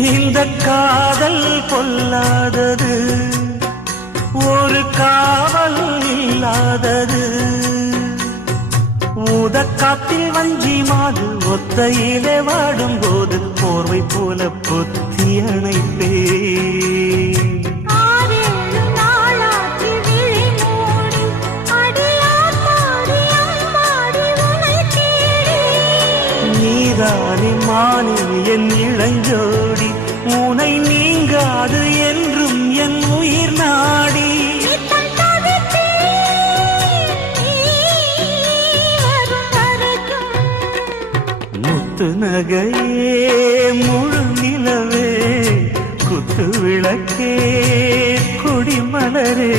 இந்த காதல் பொல்லாதது, ஒரு காவல் இல்லாதது. ஊதக்காத்தில் வஞ்சி மாது ஒத்தையிலே வாடும் போது போர்வை போல பொத்தி அணைப்பே. நீதானே மானே என் இளஞ்சோடி, உனை நீங்காது என்றும் என் உயிர் நாடி. முத்து நகையே முழு நிலவே, குத்து விளக்கே கொடிமலரே.